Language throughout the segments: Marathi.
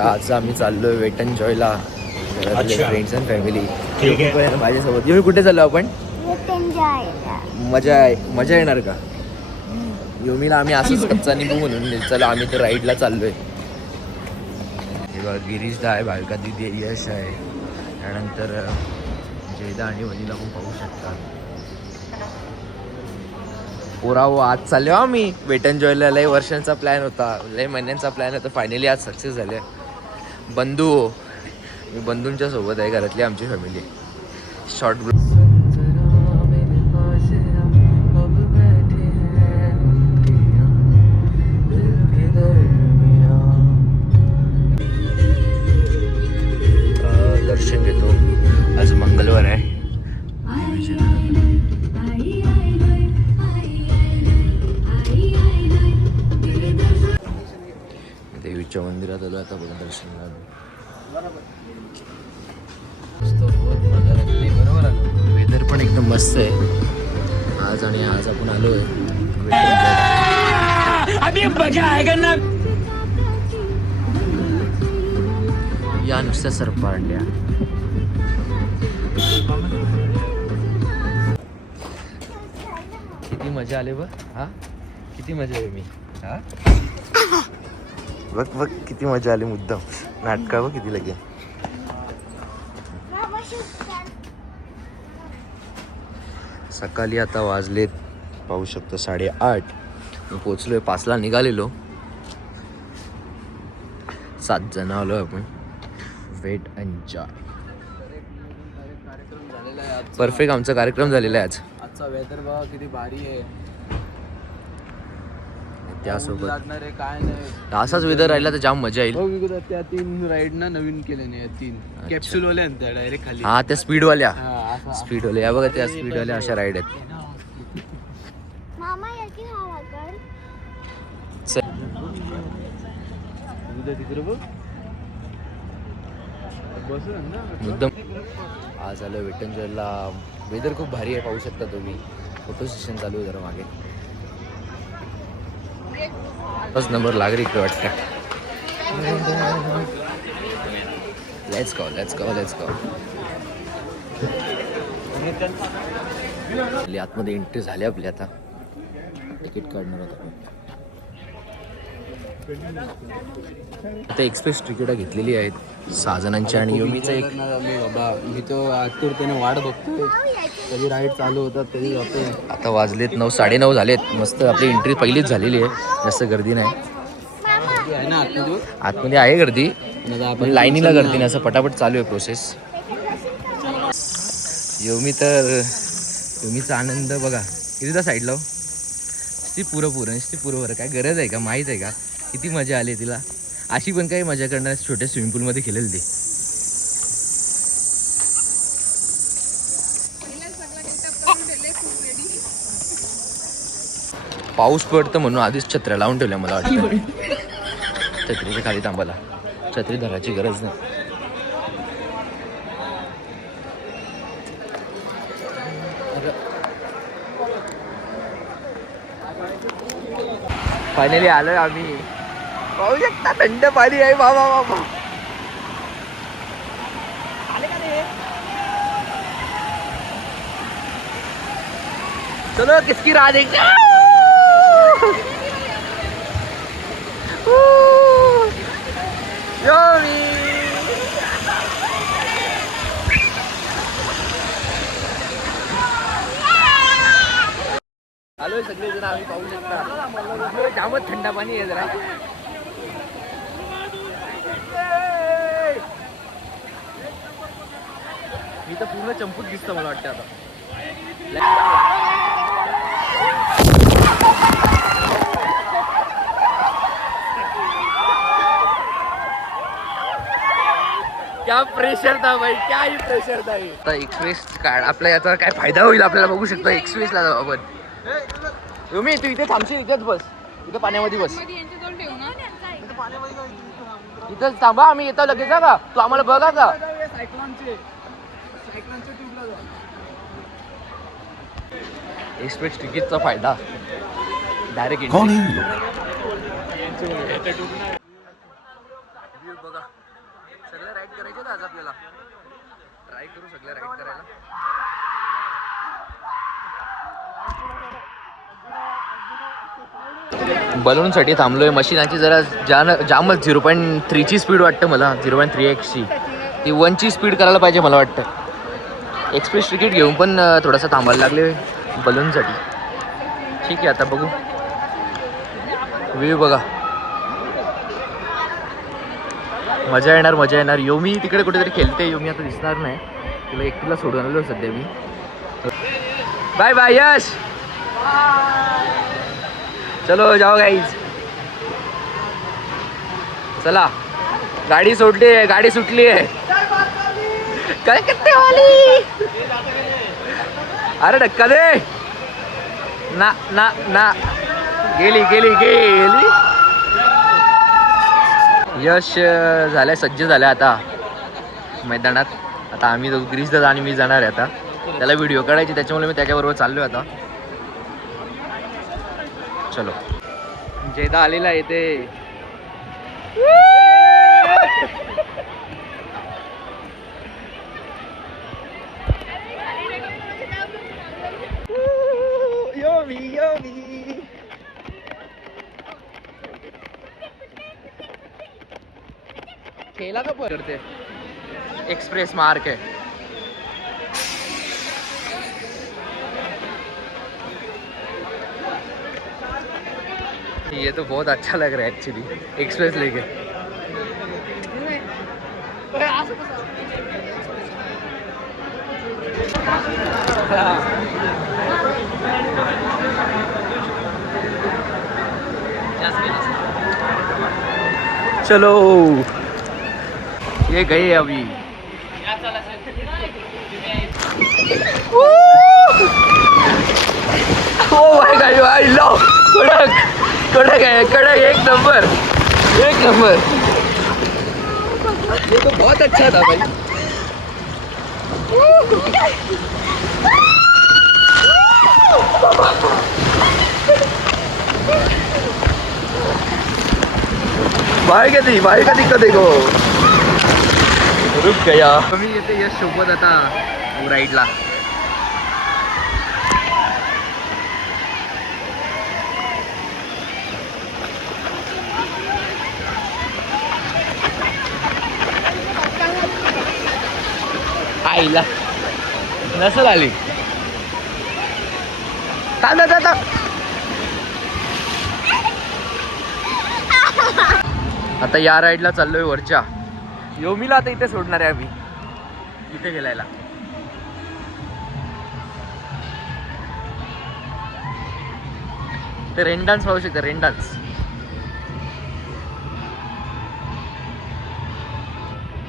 आज आम्ही चाललोय वेट एंड जॉयला, फ्रेंड्स अँड फॅमिली माझ्यासोबत. येऊन कुठे चाललो आपण? मजा येणार का? योमीला आम्ही असंच कच्चा निंबू म्हणून चला आम्ही तर राईडला चाललोय. हे बघा गिरीशदा आहे, भाविका दिदी आहे, यश आहे, त्यानंतर जयदा आणि वनीला पण पाहू शकता. पोराव आज चाललो आम्ही वेट एंड जॉयला. लय वर्षांचा प्लॅन होता, लय महिन्यांचा प्लॅन होता, फायनली आज सक्सेस झाले. बंधू, मी बंधूंच्या सोबत आहे, घरातली आमची फॅमिली. शॉर्ट ग्रुप दर्शन घेतो. आज मंगळवार आहे. देवीच्या मंदिरात आलो आता बघा दर्शनाला. वेदर पण एकदम मस्त आहे आज. आणि आज आपण आलोय या नुसत्या सरपांड्या. किती मजा आली बघ. हा किती मजा आहे मी. हा बघ बघ किती मजा आली. मुद्दाम नाटका बघ किती लगे. सकाळी आता वाजलेत पाहू शकतो 8:30. मी पोचलोय 5ला निघालेलो. 7 जण आलो आपण. वेट एंड जॉय परफेक्ट आमचा कार्यक्रम झालेला आहे आज. आजचा वेदर बघा किती भारी आहे. त्यासोबत काय नाही असाच वेदर राहिला तर जाम मजा येईल. त्या 3 राईड ना नवीन केले नाही. 3 कॅप्सूल वाल्या त्या डायरेक्ट खाली. हा त्या स्पीडवाल्या. स्पीडवाल्या या बघा त्या स्पीडवाल्या अशा राईड आहेत. मुद्दाम आज आलं वेट एंड जॉयला. वेदर खूप भारी आहे पाहू शकता तुम्ही. फोटो सेशन चालू आहे जरा मागे. फर्स्ट नंबर लागरी इकडे वाटतं. Let's go let's go let's go. आतमध्ये एंट्री झाली आपली. आता तिकीट काढणार होता. आता एक्सप्रेस तिकीट घेतलेली आहेत 6 जणांची. आणि योमीचं एक मी तो आतुरतेने वाट बघतोय कधी राईड चालू होतात कधी जातो. आता वाजलेत 9, 9:30 झालेत. मस्त आपली एंट्री पहिलीच झालेली आहे. जास्त गर्दी नाही ना आतमध्ये. आहे गर्दी पण लाईनीला गर्दी नाही. असं पटापट चालू आहे प्रोसेस. योमीचा आनंद बघा कितीदा साईडला नुसती पुरं काय गरज आहे का? माहीत आहे का किती मजा आली तिला? अशी पण काही मजा करणार छोट्या स्विमिंग पूलमध्ये खेळेल ती. पाऊस पडतं म्हणून आधीच छत्र्या लावून ठेवल्या मला वाटतं. छत्रीच्या खाली थांबायला. छत्री धरायची गरज नाही. फायनली आलोय आम्ही. पाहू शकता थंड पाणी आहे. बाबा बाबा आले का रे? चलो किसकी राह देख. आलोय सगळे जण आम्ही पाहू शकता. जामच थंड पाणी आहे जरा. मी तर पूर्ण चंपूट दिसतं मला वाटतं आता. क्या प्रेशर था भाई, क्या ही प्रेशर था. आता एक्सप्रेस कार्ड आपल्या याचा काय फायदा होईल आपल्याला बघू शकतो. एक्सप्रेसला जाऊ आपण. योमी तू इथे थांबशील. इथेच बस. इथं पाण्यामध्ये बस. इथंच थांबा. आम्ही येतो लगेच का? तू आम्हाला बघा का? एक्सप्रेस तिकीटचा फायदा डायरेक्ट बघा सगळं राईड करायचे आज आपल्याला. ट्राय करू सगळं राईड करायला. बलूनसाठी थांबलोय. मशीनाची जरा जामच 0.3ची स्पीड वाटतं मला. 0.3x ती 1ची स्पीड करायला पाहिजे मला वाटतं. एक्सप्रेस तिकीट घेऊन पण थोडासा थांबायला लागले बलूनसाठी. ठीक आहे आता बघू. व्ह्यू बघा. मजा येणार मजा येणार. योमी तिकडे कुठेतरी खेळते. योमी आता दिसणार नाही. तिला एकटीला सोडून आलो सध्या मी. बाय बाय यश. चलो जाओ गाईज. चला गाडी सोडली आहे. गाडी सुटली आहे. काय करते वाली. अरे धक्का दे ना ना ना. गेली गेली गेली. यश झाल्या सज्ज झाल्या आता मैदानात. आता आम्ही ग्रीस दादा आणि मी जाणार आहे आता. त्याला व्हिडिओ काढायची त्याच्यामुळे मी त्याच्याबरोबर चाललो आता. चलो जयदा आलेला आहे इथे. खेला का करते एक्सप्रेस मार्क है. ये तो बहुत अच्छा लग रहा है एक्चुअली एक्सप्रेस लेके. चलो ये गए अभी. ओ भाई गाड़ी भाई लो. कडक कडक है. कडक. एक नंबर एक नंबर. ये तो बहुत अच्छा था भाई. भाई का दिक्कत है को. रुक गया. मी येते यश सोबत आता राईडला. आईला नसल आली. थांब. आता या राईडला चाललोय वरच्या. योमीला आता इथे सोडणार आहे आम्ही. इथे गेलायला ते रेन डान्स पाहू शकता. रेन डान्स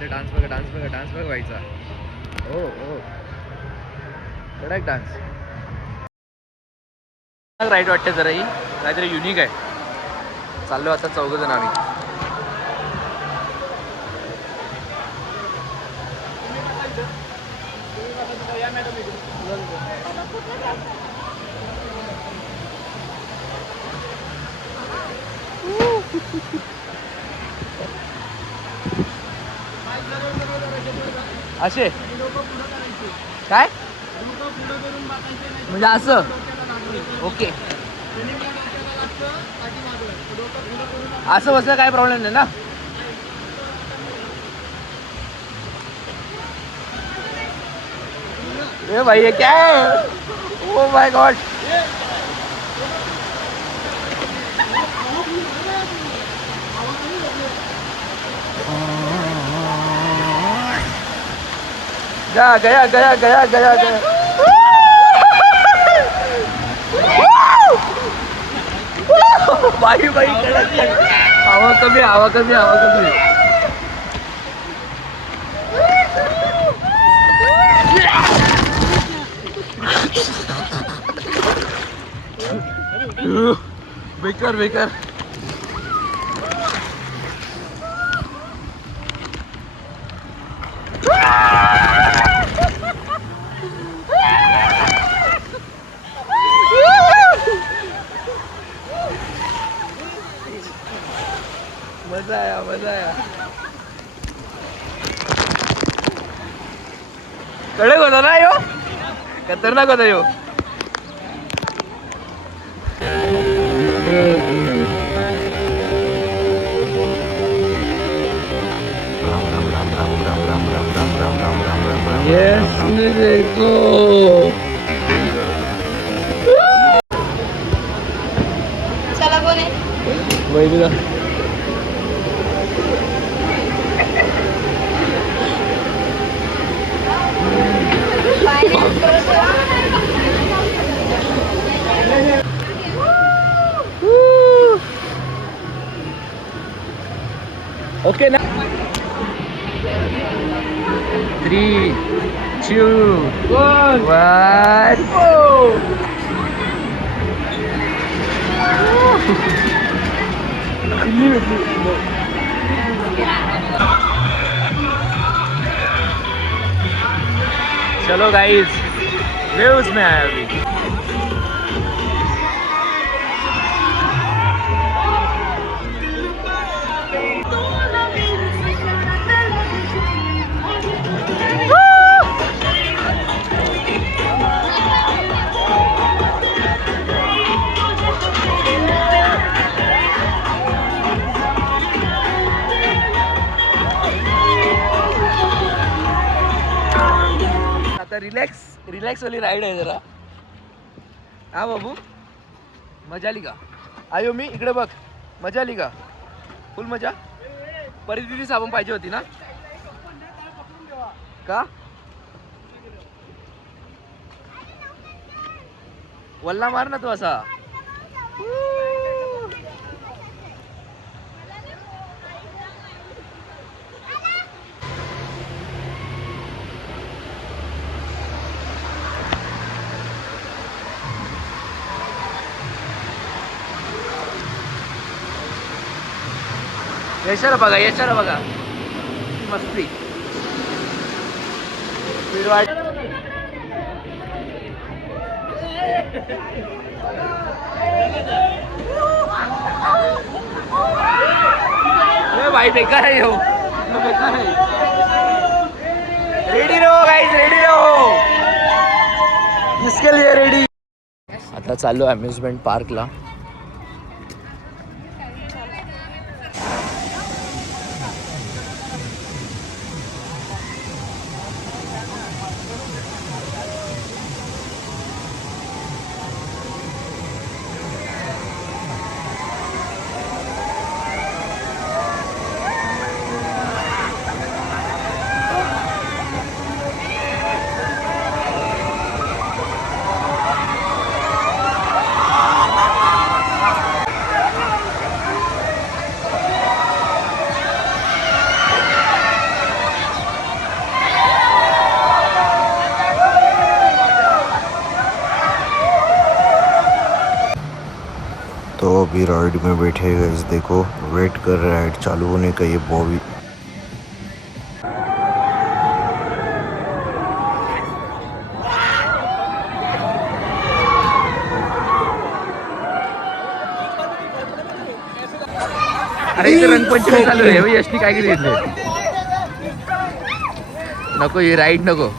ते डान्स बघा व्हायचा. ओ कडक डान्स. राईड वाटते जरा ही काहीतरी युनिक आहे. चाललो आता 4 जण आम्ही. असे काय म्हणजे असं. ओके असं बसलं काय प्रॉब्लेम नाही ना. ए भाई ये क्या है. Oh my God. गया बाई हवा कमी. बेकार. मजा आया. कडक होता ना यो, खतरनाक होता यो. चला कोण आहे? वैदिका ओके ना. 3, 2, 1 चलो गाइस, वेव्स में आया अभी. आता रिलॅक्स वाली राईड आहे जरा. हा बाबू, मजा आली का? आयो मी इकडे बघ, मजा आली का? फुल मजा. परिस्थिती साबण पाहिजे होती ना का? वल्ला मार ना तू असा. यशाला बघा, यशाला बघा, मस्ती. स्पीड वाढ. भाई बेकार है, हो बेकार है. रेडी रहो गाइस, रेडी रहो, इसके लिए रेडी. आता चाललो अम्युजमेंट पार्कला. तो अभी राइड में बैठे हैं, इस देखो वेट कर रहा है राइड चालू होने का. ये बॉबी अरे इथे रंगपंचमी चालू आहे. यशनी काय घेतले? नको ही राईड नको.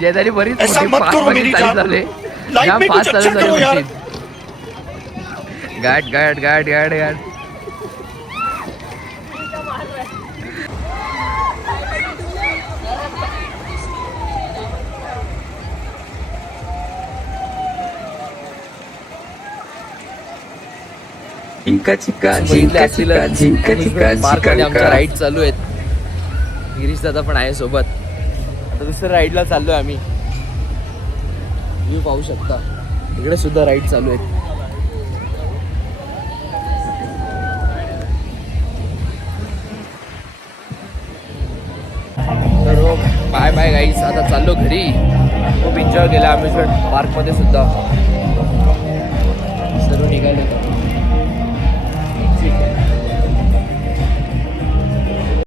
जयदारी बरीच मोठी 5 झाले. या 5 झाले. गाठ गाठ गाठ गाठ गाठ. पार्कमध्ये आमच्या राईड चालू आहेत. गिरीश दादा पण आहे सोबत. आता दुसऱ्या राईडला चाललोय आम्ही. व्ह्यू पाहू शकता, इकडे सुद्धा राईड चालू आहेत. तर बाय बाय गाईस, आता चाललो घरी. खूप एन्जॉय केला अम्युजमेंट पार्कमध्ये सुद्धा.